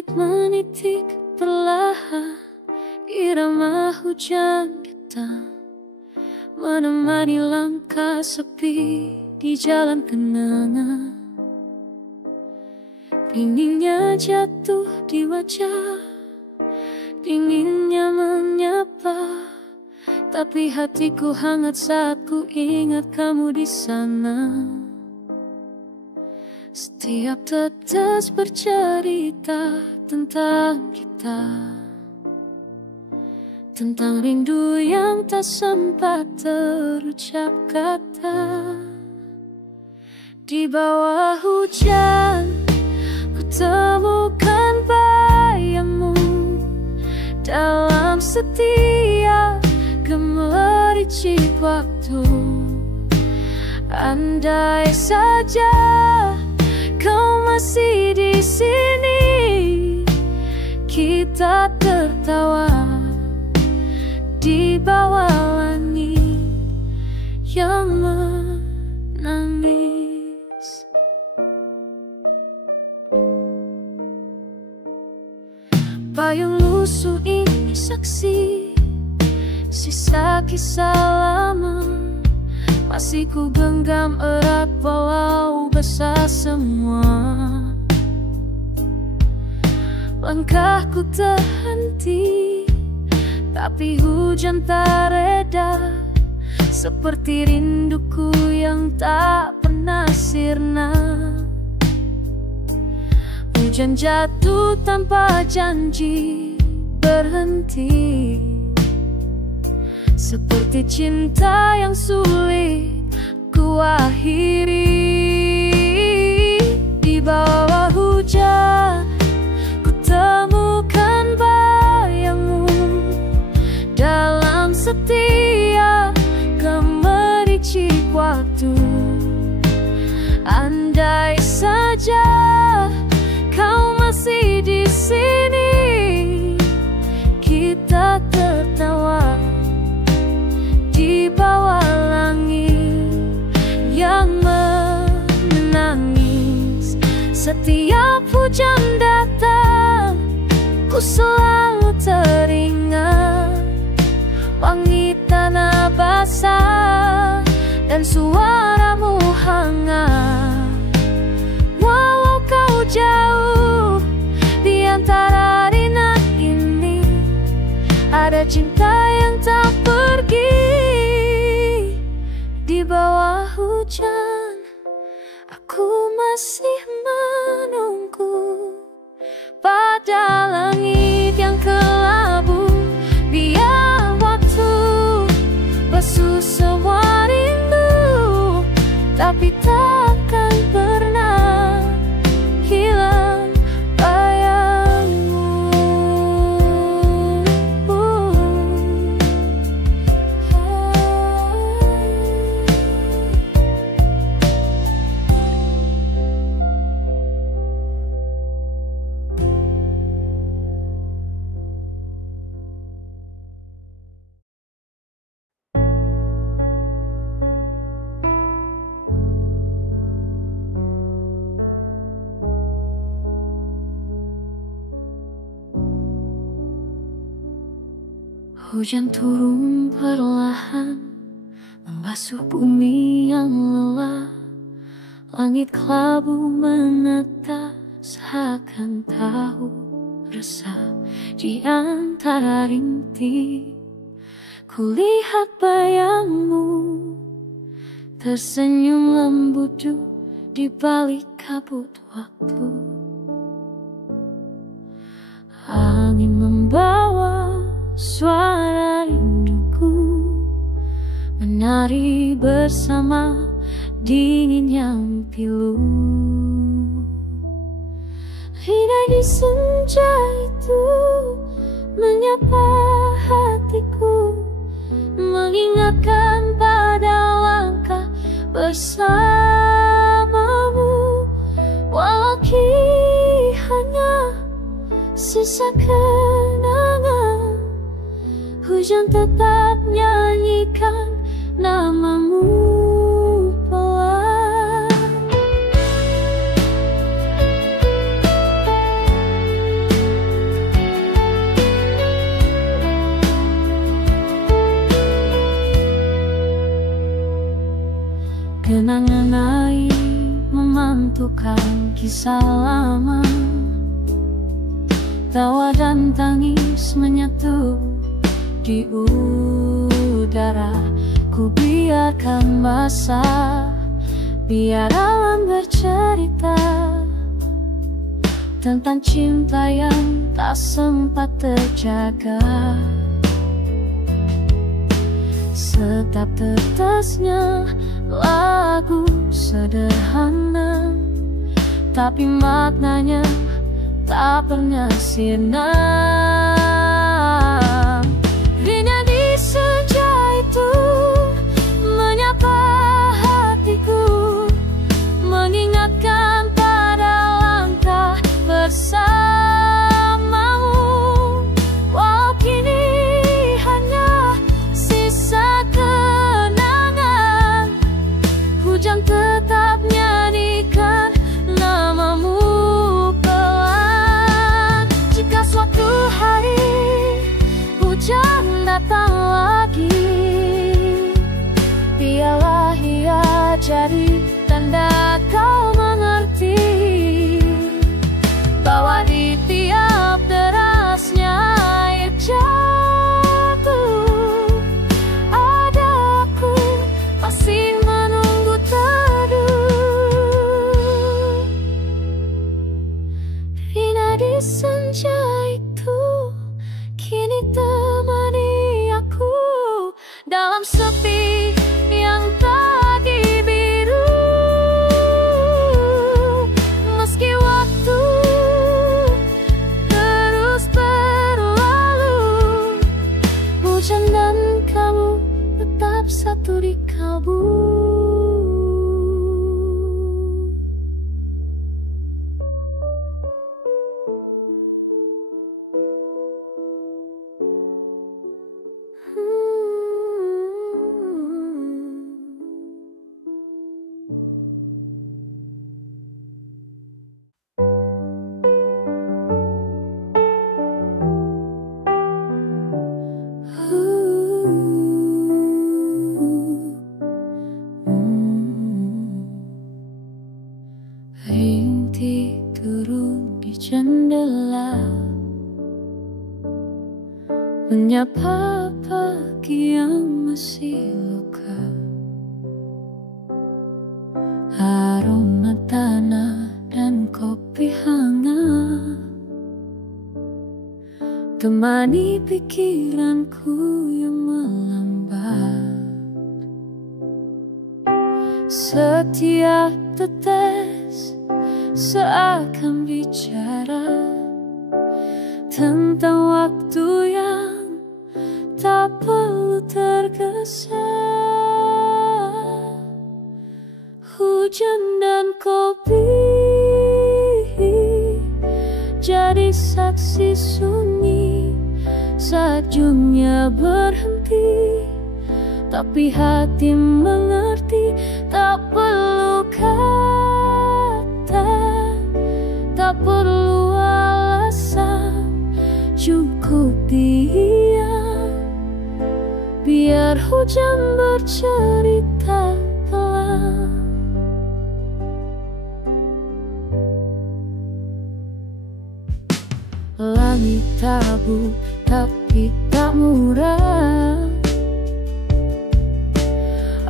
Langit menitik perlahan, irama hujan datang, menemani langkah sepi di jalan kenangan. Dinginnya jatuh di wajah, dinginnya menyapa, tapi hatiku hangat saat ku ingat kamu di sana. Setiap tetes bercerita tentang kita, tentang rindu yang tak sempat terucap kata. Di bawah hujan ku temukan bayangmu dalam setiap gemericik waktu. Andai saja kau masih di sini, kita tertawa di bawah langit yang menangis. Payung lusuh ini saksi sisa kisah lama, masih ku genggam erat walau basah semua. Langkahku terhenti, tapi hujan tak reda, seperti rinduku yang tak pernah sirna. Hujan jatuh tanpa janji berhenti, seperti cinta yang sulit ku akhiri. Di bawah hujan ku temukan bayangmu dalam setiap gemericik waktu. Andai saja kau masih di sini, kita tertawa di bawah langit yang menangis. Setiap hujan datang, ku selalu teringat wangi tanah basah dan suaramu hangat. Walau kau jauh di antara rina ini, ada cinta yang tak pergi. Di bawah hujan aku masih menunggu pada langit yang kelabu. Biar waktu basuh semua rindu, tapi takkan pernah hilang bayangmu. Hujan turun perlahan, membasuh bumi yang lelah. Langit kelabu menata, seakan tahu resah di antara rintik. Kulihat bayangmu tersenyum lembut di balik kabut waktu. Angin membawa suara rinduku, menari bersama dingin yang pilu. Indah di senja itu menyapa hatiku, mengingatkan pada langkah bersamamu. Walau kini hanya sisa kenangan, hujan tetap nyanyikan namamu pelan. bersalaman. Tawa dan tangis menyatu di udara. Ku biarkan basah, biar alam bercerita tentang cinta yang tak sempat terjaga. Setiap tetasnya lagu sederhana, tapi maknanya tak pernah sirna. Ringan di senja itu menyapa hatiku, mengingatkan pada langkah bersamamu. Walau kini hanya sisa kenangan, hujan tetap nyanyikan namamu. Suatu hari hujan datang lagi, biarlah ia jadi tanda kau mengerti bahwa di tiap derasnya air jatuh, ada aku masih menunggu teduh. Rina di senja kini temani aku dalam sepi yang tadi biru. Meski waktu terus berlalu, hujan dan kamu tetap satu di kalbu. Rintik turun di jendela, menyapa pagi yang masih luka. Aroma tanah dan kopi hangat temani pikiranku yang melambat. Setiap tetes seakan bicara tentang waktu yang tak perlu tergesa. Hujan dan kopi jadi saksi sunyi saat dunia berhenti, tapi hati mengerti. Tak perlu kata, tak perlu alasan, cukup diam, biar hujan bercerita pelan. Langit tabu tapi tak murah,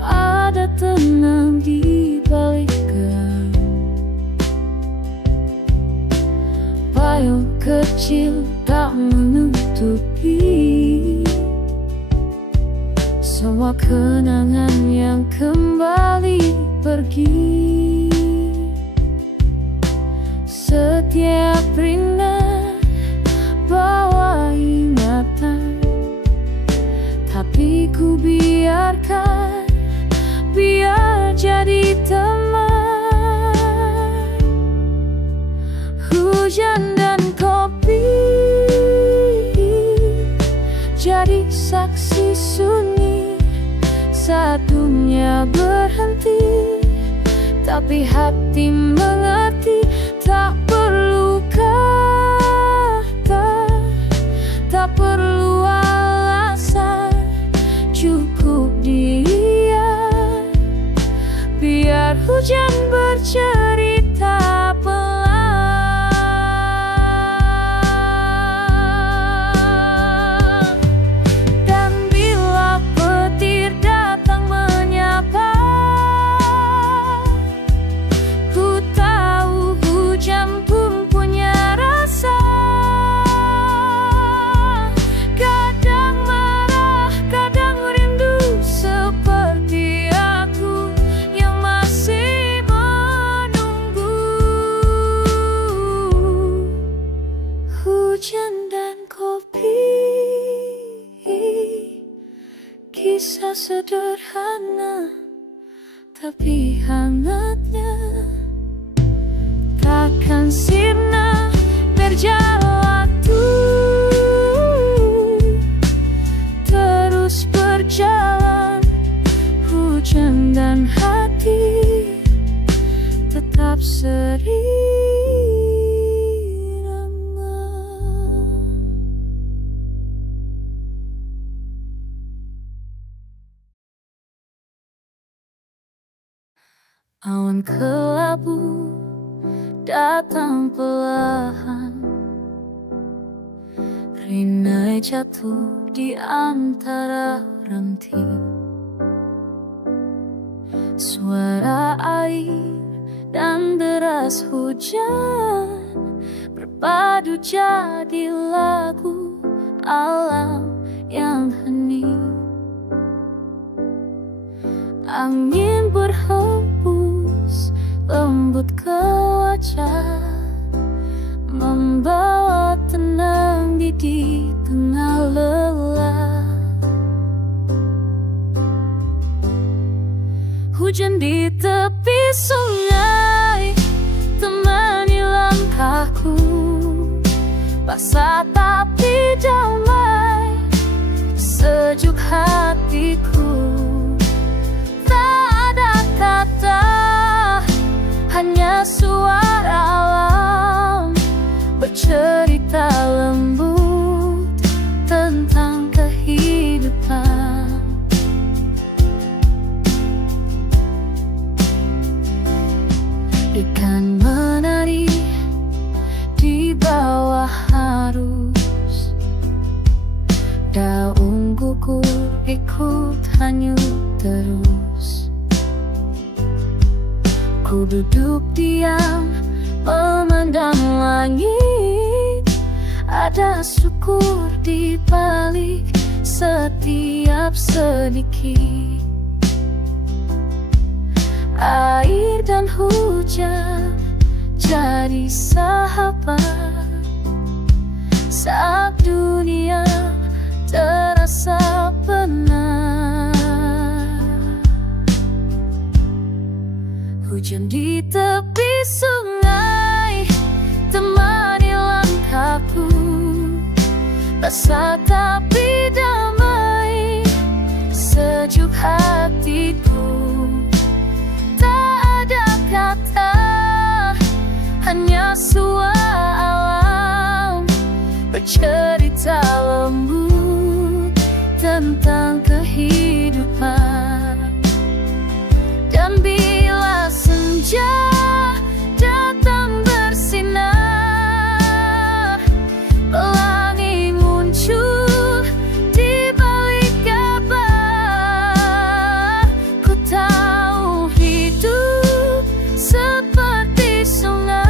ada tenang di balik gelap. Payung kecil tak menutupi semua kenangan yang kembali pergi. Setiap ringan bawa ingatan, tapi ku biarkan, biar jadi teman. Hujan dan kopi jadi saksi sunyi saat dunia berhenti, tapi hati mengerti. Tak perlu kata, tak perlu alasan, cukup diam, biar hujan bercerita pelan. hujan dan kopi, kisah sederhana tapi hangatnya takkan sirna berjalan waktu, terus berjalan hujan dan hati tetap serirama. Awan kelabu datang perlahan, rinai jatuh di antara ranting. Suara air dan deras hujan berpadu jadi lagu alam yang hening. Angin berhembus lembut ke wajah, membawa tenang di tengah lelah. Hujan di tepi sungai temani langkahku, basah tapi damai sejuk hatiku. Tak ada kata, hanya suara alam bercerita lembut tentang kehidupan. Ikan menari di bawah arus, daun gugur ikut hanyut terus. Ku duduk diam memandang langit, ada syukur di balik setiap sedikit. Air dan hujan jadi sahabat saat dunia terasa benar. Hujan di tepi sungai temani langkahku, basah tapi damai sejuk hatiku. Tak ada kata, hanya suara alam bercerita lembut tentang kehidupan. Dan bila senja datang bersinar, pelangi muncul di balik kabar. Ku tahu hidup seperti sungai,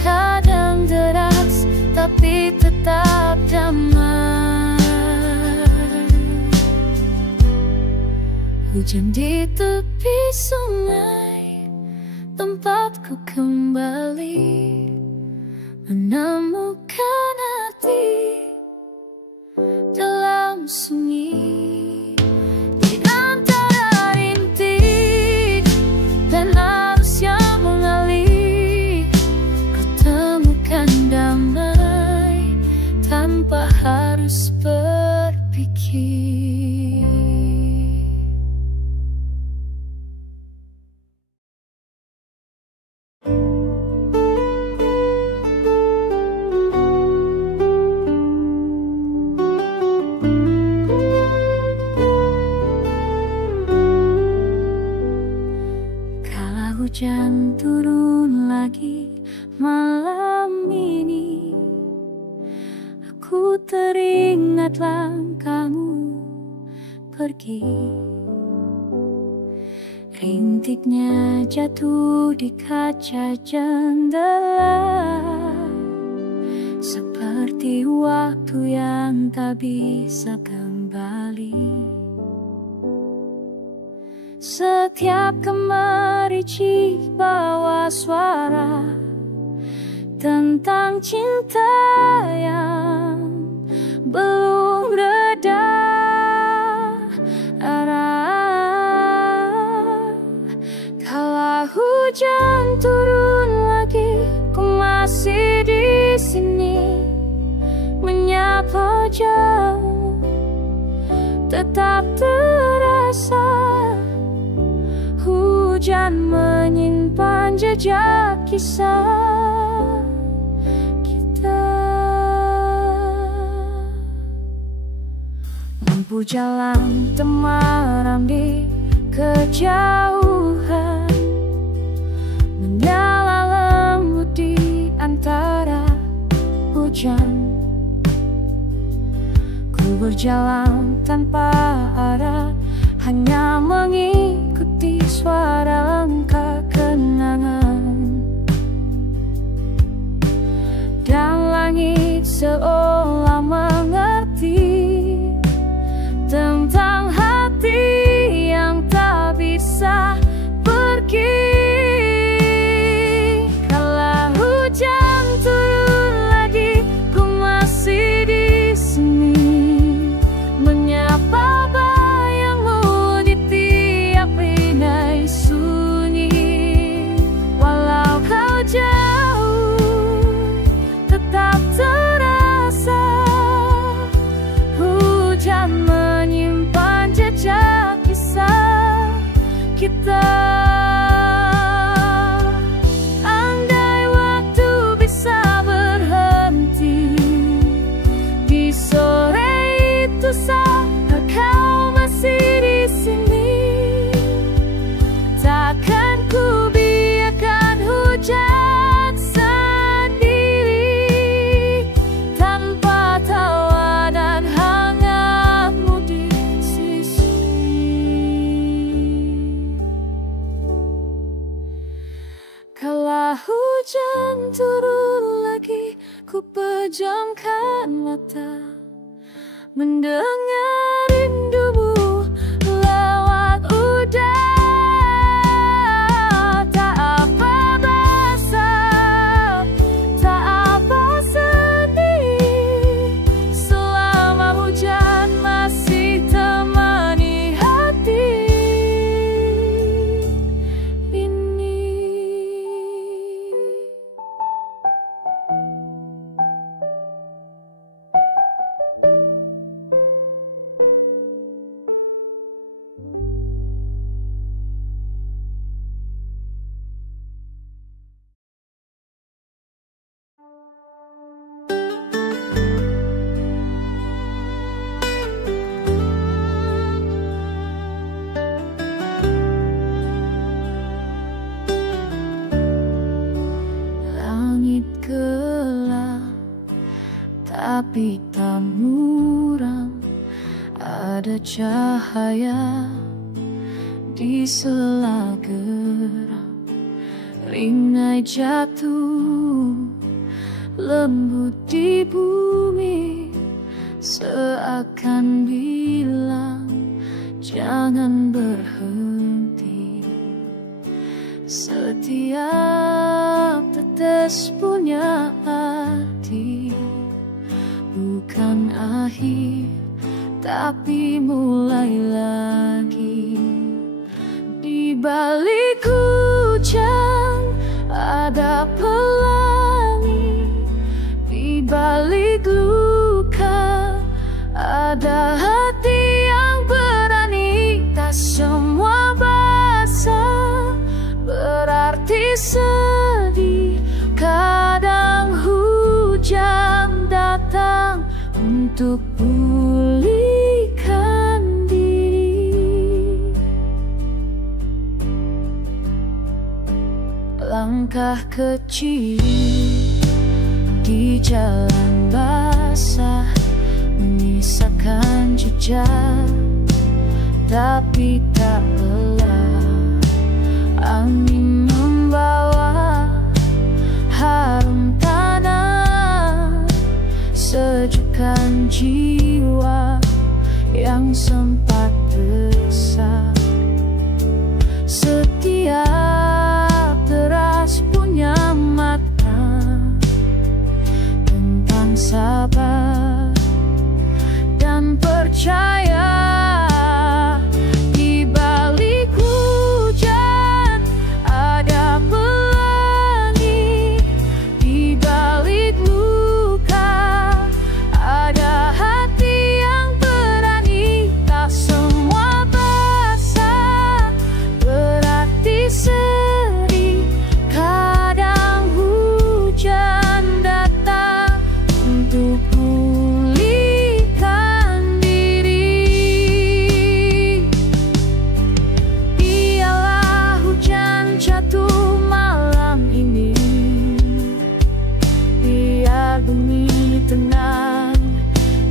kadang deras tapi tetap damai. Hujan di tepi sungai, tempatku kembali menemukan hati dalam sunyi. Di antara rintik dan arus yang mengalir, ku temukan damai tanpa harus berpikir. Hujan turun lagi malam ini, aku teringat langkahmu pergi. Rintiknya jatuh di kaca jendela, seperti waktu yang tak bisa kembali. Setiap kemericik bawa suara tentang cinta yang belum reda. Kala hujan turun lagi, ku masih di sini menyapa jauh, tetap terasa. Hujan menyimpan jejak kisah kita. Lampu jalan temaram di kejauhan, menyala lembut di antara hujan. Ku berjalan tanpa arah, hanya mengikuti suara langkah kenangan. Dan langit seolah mengerti tentang hati yang tak bisa pergi. Kala hujan turun lagi, ku masih di sini menyapa bayangmu di tiap inai sunyi. Walau kau jauh, tetap terasa. Hujan menyimpan jejak kisah kita. Andai waktu bisa berhenti di sore itu saat kau masih di sini, takkan ku biarkan hujan sendiri tanpa tawa dan hangatmu di sisi. Kala hujan turun lagi, ku pejamkan mata mendengar rindumu lewat udara. Tak apa basah, tak apa sedih, selama hujan masih temani hati ini. Langit gelap, tapi tak muram. Ada cahaya di sela geram. Ringai jatuh lembut di bumi, seakan bilang jangan berhenti. Setiap tetes punya arti, bukan akhir tapi mulai lagi. Di balik hujan ada pelangi, di balik luka ada hati yang berani. Tak semua basah berarti sedih, kadang hujan datang untuk pulihkan diri. Langkah kecil di jalan basah menyisakan jejak, tapi tak lelah. Angin membawa harum tanah, sejukkan jiwa yang sempat resah. Setiap deras punya makna, sabar dan percaya. Di balik hujan ada pelangi, di balik luka ada hati yang berani. Tak semua basah berarti sedih. Kadang hujan datang untuk pulihkan diri. Biarlah hujan jatuh malam ini, biar bumi tenang,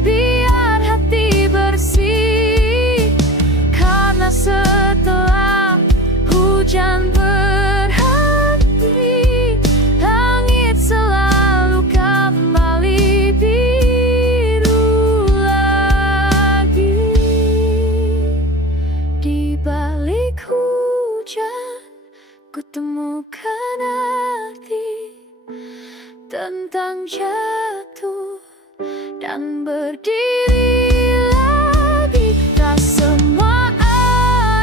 biar hati bersih. Karena setelah hujan berhenti, langit selalu kembali biru lagi. Di balik hujan ku temukan arti tentang jatuh dan berdiri lagi. Tak semua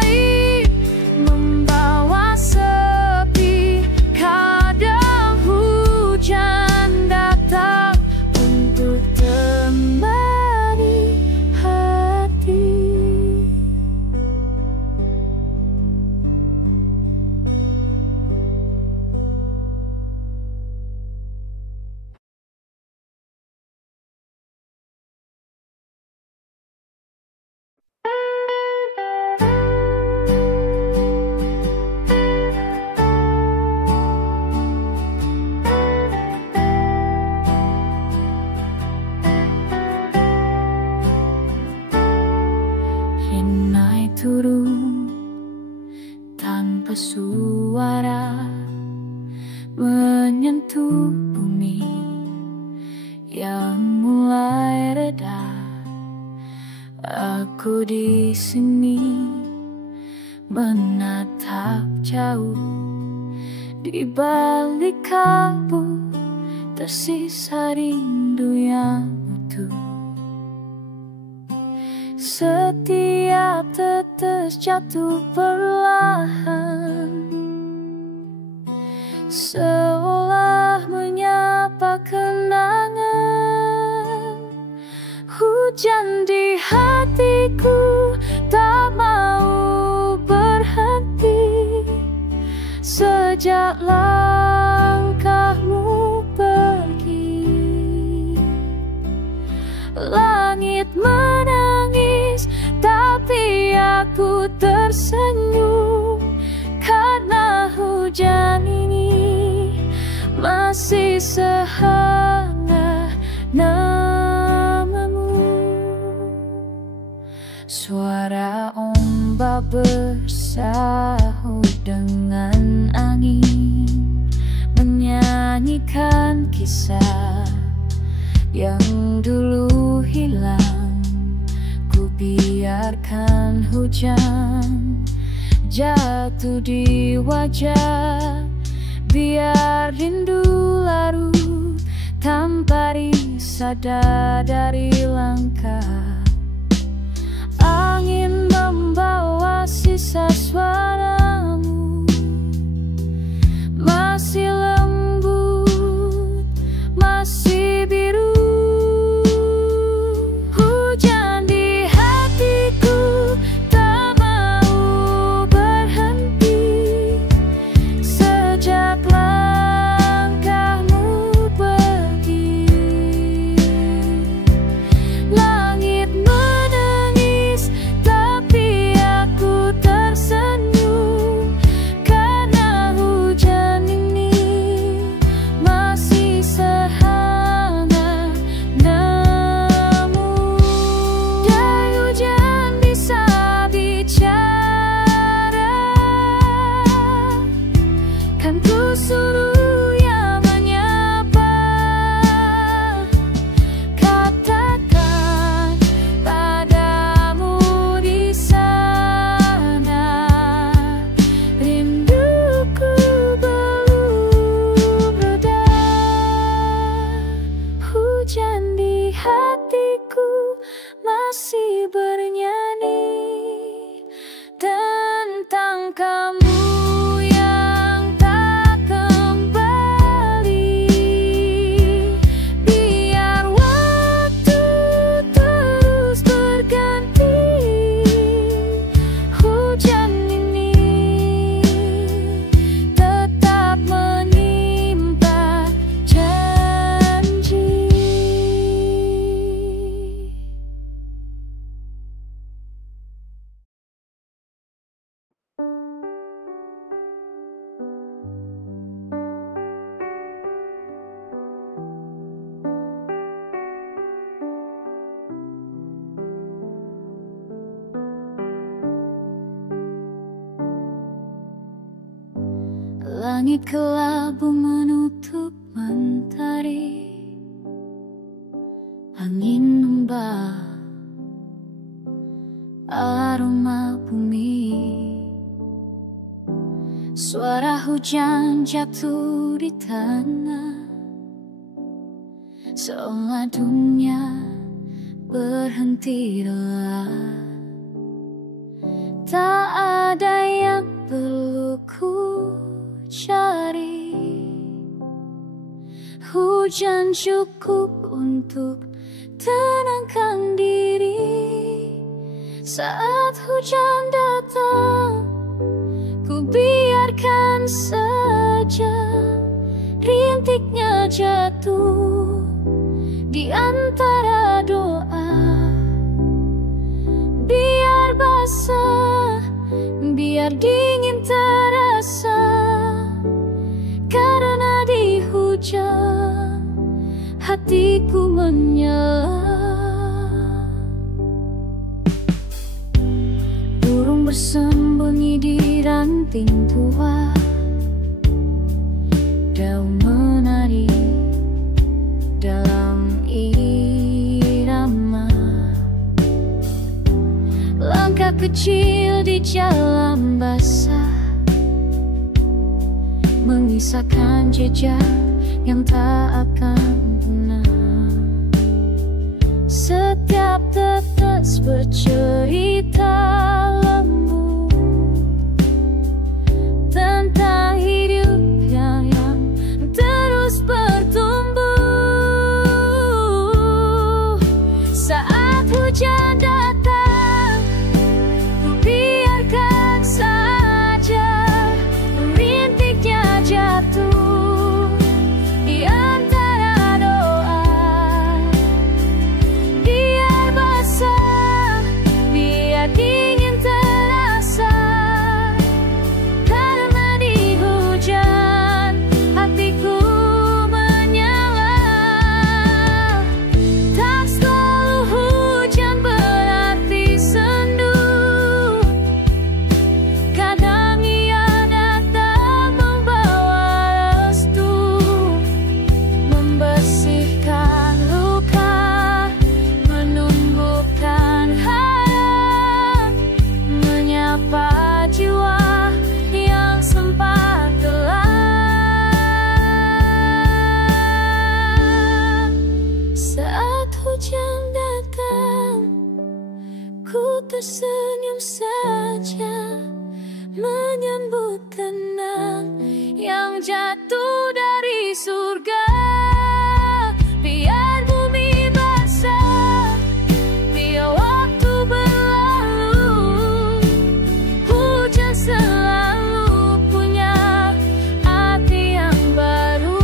air membawa sepi. Kadang hujan datang untuk temani hati. Naik turun tanpa suara, menyentuh bumi yang mulai reda. Aku di sini menatap jauh, di balik kabut tersisa rindu yang utuh. Setiap tetes jatuh perlahan, seolah menyapa kenangan. Hujan di hatiku tak mau berhenti sejak langkahmu pergi. Langit menangis, tapi aku tersenyum karena hujan ini masih sehangat namamu. Suara ombak bersahut dengan angin, menyanyikan kisah yang dulu hilang. Ku biarkan hujan jatuh di wajah, biar rindu larut tanpa risada dari langkah. Angin membawa sisa suaramu, masih lembut, masih biru. Hujan di hatiku tak mau berhenti sejak langkahmu pergi. Langit menangis, tapi aku tersenyum Langit kelabu menutup mentari, angin membawa aroma bumi, suara hujan jatuh di tanah, seolah dunia berhenti lelah. Tak ada yang perlu ku cari, hujan cukup untuk tenangkan diri. Saat hujan datang, ku biarkan saja rintiknya jatuh di antara doa. Biar basah, biar dingin terasa, karena di hujan hatiku menyala. Burung bersembunyi di ranting tua, daun menari dalam irama. Langkah kecil di jalan basah mengisahkan jejak yang tak akan punah. Setiap tetes bercerita lembut tentang hidupnya yang terus bertumbuh. Saat hujan datang, ku biarkan saja rintiknya jatuh di antara doa. Biar basah, biar dingin terasa, karena di hujan hatiku menyala. Tak selalu hujan berarti sendu, kadang ia datang membawa restu, membersihkan luka, menumbuhkan harap, menyapa jiwa yang sempat gelap. Saat hujan datang, ku tersenyum saja, menyambut kenang yang jatuh dari surga. Biar bumi basah, biar waktu berlalu, hujan selalu punya arti yang baru.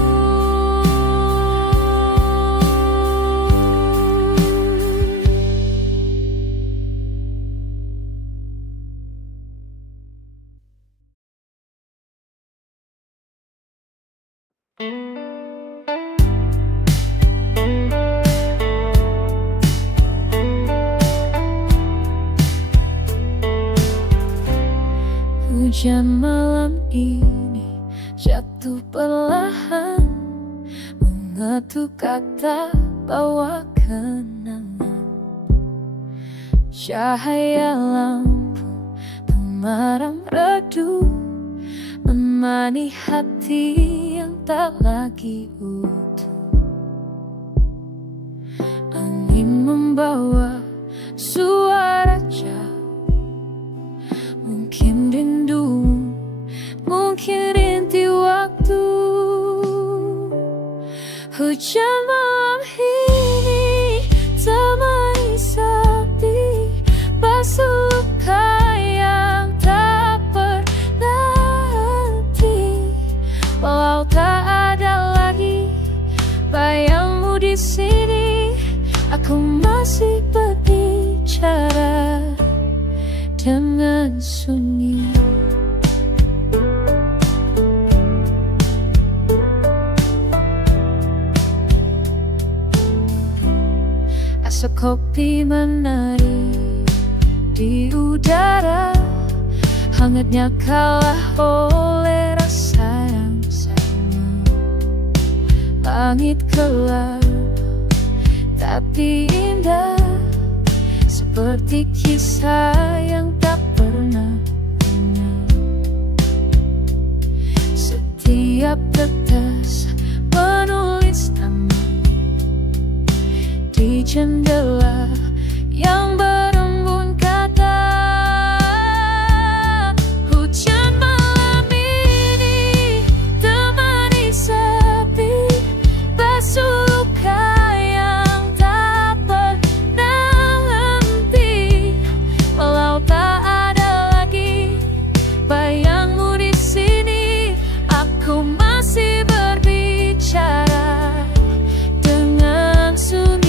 Hujan malam ini jatuh perlahan, mengetuk kata bawa kenangan. Cahaya lampu pemadam redup menemani hati yang tak lagi utuh. Angin membawa suara jauh, mungkin rindu, mungkin rintik waktu. Hujan malam ini temani sepi, basuh luka yang tak berhenti. Walau tak ada lagi bayangmu di sini, aku masih berbicara dengan sunyi. Asap kopi menari di udara, hangatnya kalah oleh rasa yang Langit gelap tapi indah, seperti kisah yang tak pernah punah. Setiap tetes menulis nama di jendela yang berembun kata. Hujan malam ini temani sepi, basuh luka yang tak pernah henti. Walau tak ada lagi bayangmu di sini, aku masih berbicara dengan sunyi.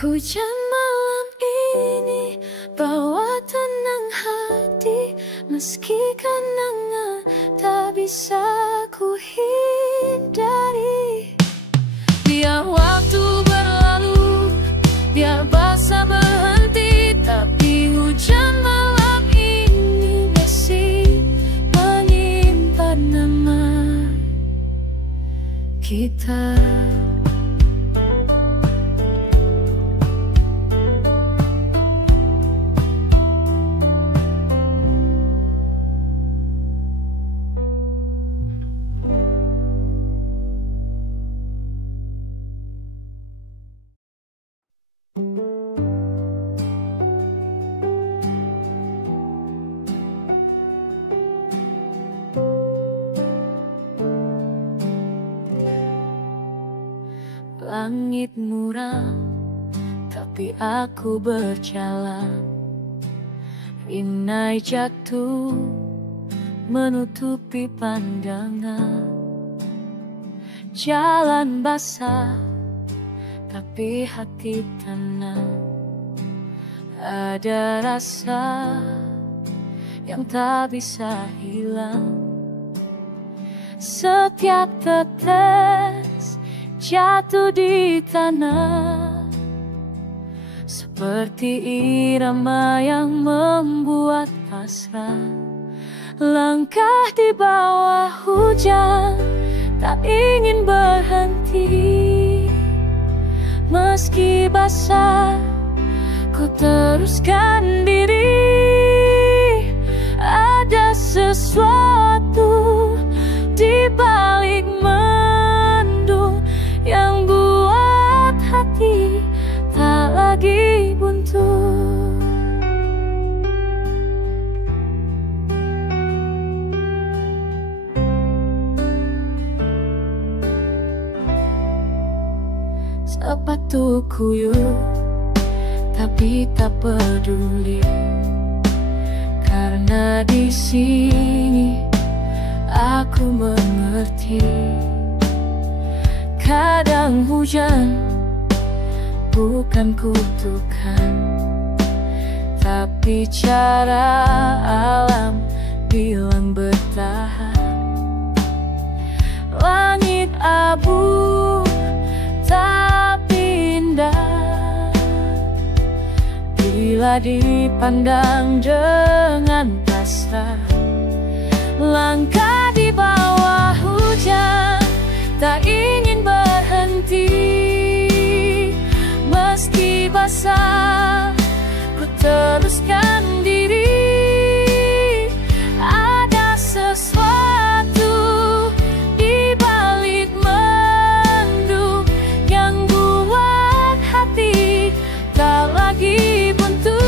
Hujan malam ini bawa tenang hati, meski kenangan tak bisa ku hindari. Biar waktu berlalu, biar basah berhenti, tapi hujan malam ini masih menyimpan nama kita. Langit muram, tapi aku berjalan. Inai jatuh menutupi pandangan. Jalan basah, tapi hati tenang. Ada rasa yang tak bisa hilang. Setiap tetes jatuh di tanah, seperti irama yang membuat pasrah. Langkah di bawah hujan tak ingin berhenti, meski basah ku teruskan diri. Ada sesuatu di balik mendung yang buat hati tak lagi buntu. Sepatu kuyup tapi tak peduli, karena di sini aku mengerti. Kadang hujan bukan kutukan, tapi cara alam bilang bertahan. Langit abu tapi indah bila dipandang dengan pasrah. Langkah di bawah hujan tak ingin berhenti, meski basah ku teruskan diri. Ada sesuatu di balik mendung yang buat hati tak lagi buntu.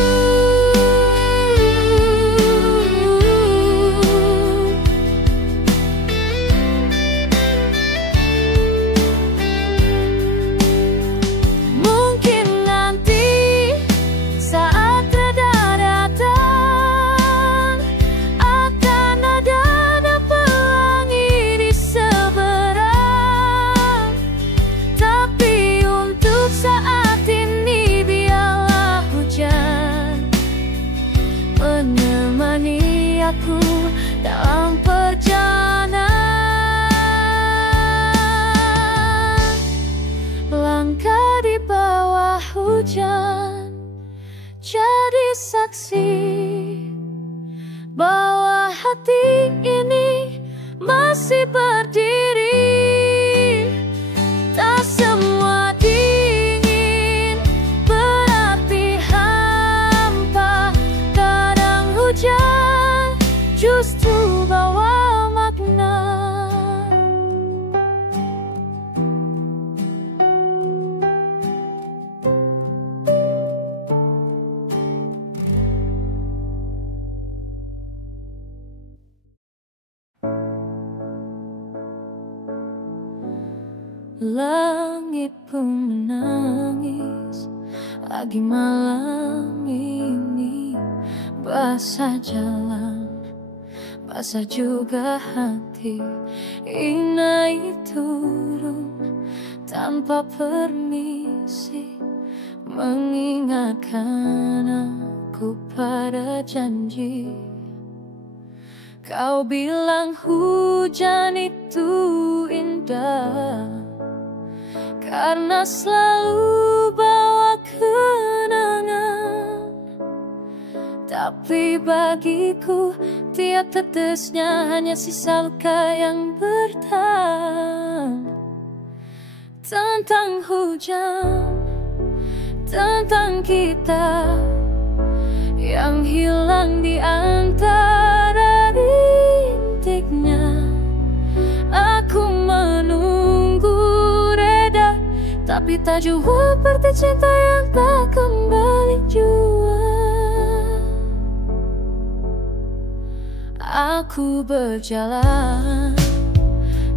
masih berdiri. Tak semua dingin berapi hampa. Kadang hujan justru bawa makna. Langit pun menangis lagi malam ini. Basah jalan, basah juga hati. Inai turun tanpa permisi, mengingatkan aku pada janji. Kau bilang hujan itu indah karena selalu bawa kenangan. Tapi bagiku tiap tetesnya hanya sisa luka yang bertahan. Tentang hujan, tentang kita yang hilang di antara rintiknya. Aku menunggu reda, tapi tak jua seperti cinta yang tak kembali jua. Aku berjalan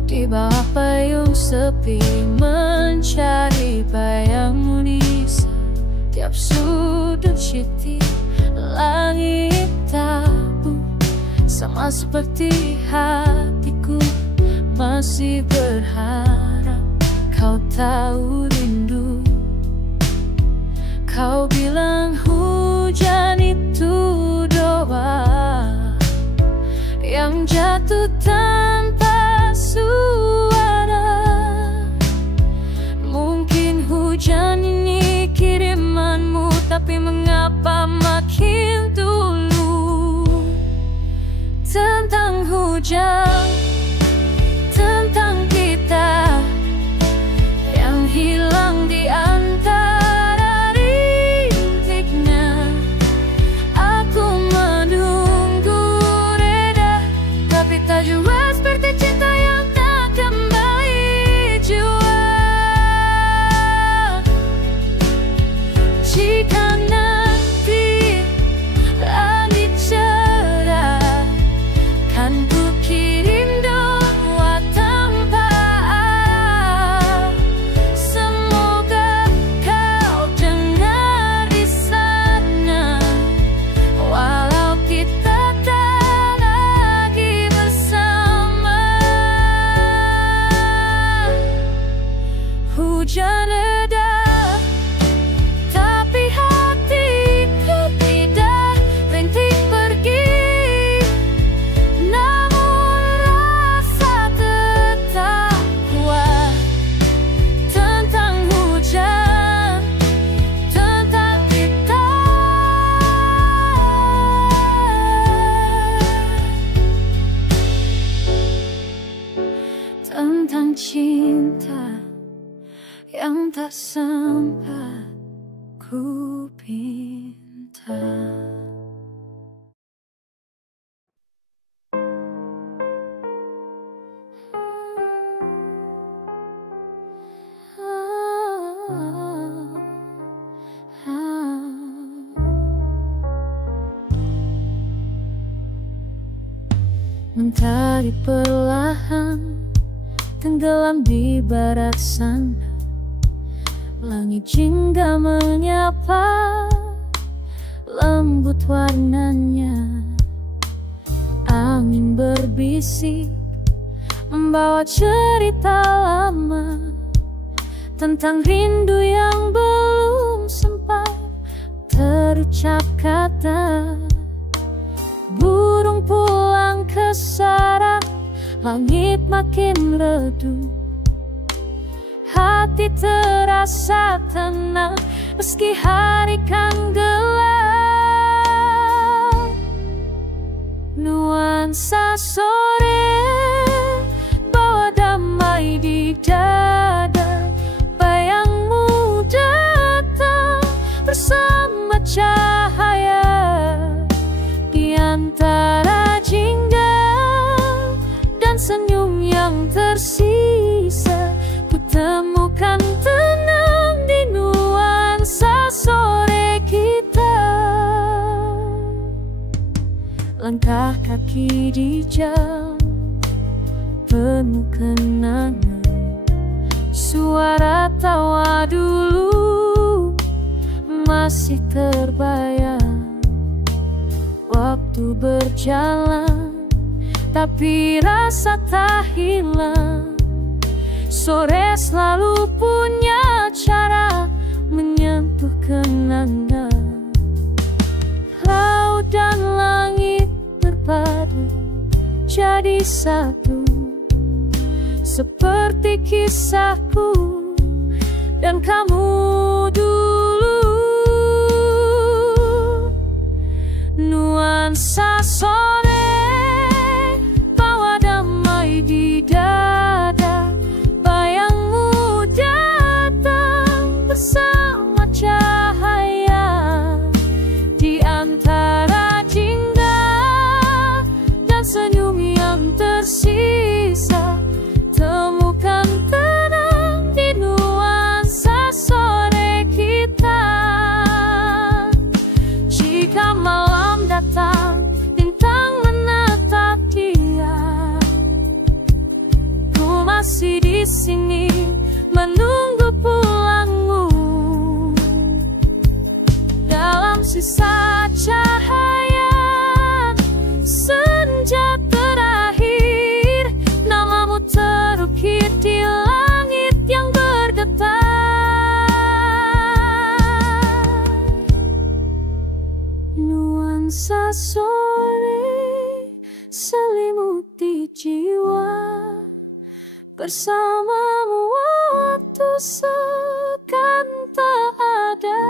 di bawah payung sepi, mencari bayangmu di setiap sudut citi. Langit tabu sama seperti hatiku, masih berharap kau tahu rindu. Kau bilang hujan itu doa yang jatuh tanpa suara. Mungkin hujan ini kirimanmu, tapi mengapa makin dulu. Tentang hujan, tentang kita yang hilang di antara rintiknya. Aku menunggu reda, tapi tak jua seperti cinta yang tak kembali jua. Jika nanti langit cerah, kan ku kirim doa tanpa arah. Semoga kau dengar di sana, walau kita tak lagi bersama. Hujan reda, tapi hatiku tidak rintik pergi. Namun rasa tetap kuat. Tentang hujan, tentang kita. Tentang cinta yang tak sempat ku pinta. Mentari perlahan tenggelam di barat sana. Langit jingga menyapa, lembut warnanya. Angin berbisik membawa cerita lama tentang rindu yang belum sempat terucap kata. Burung pulang ke sarang, langit makin redup. Hati terasa tenang meski hari kan gelap. Nuansa sore yang tersisa, ku temukan tenang di nuansa sore kita. Langkah kaki di jam penuh kenangan, suara tawa dulu masih terbayang. Waktu berjalan tapi rasa tak hilang. Sore selalu punya cara menyentuh kenangan. Laut dan langit berpadu jadi satu, seperti kisahku dan kamu dulu. Nuansa sore bawa damai di dada, bayangmu datang bersama cahaya di antara jingga dan senyum yang tersisa. Temukan tenang di nuansa sore kita. Jika malam datang, bintang menatap dia, ku masih di sini menunggu pulangmu. Dalam sisa cahaya senja terakhir, namamu terukir di langit yang berdetak. Nuansa sore selimuti jiwa, bersamamu waktu seakan tak ada.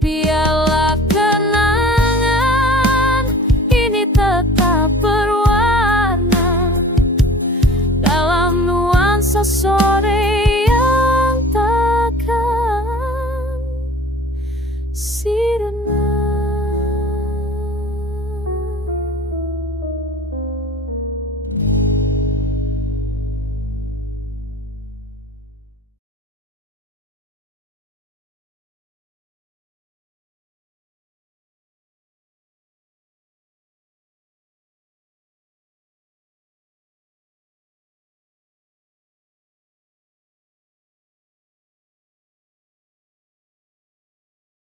Biarlah kenangan ini tetap berwarna dalam nuansa sore.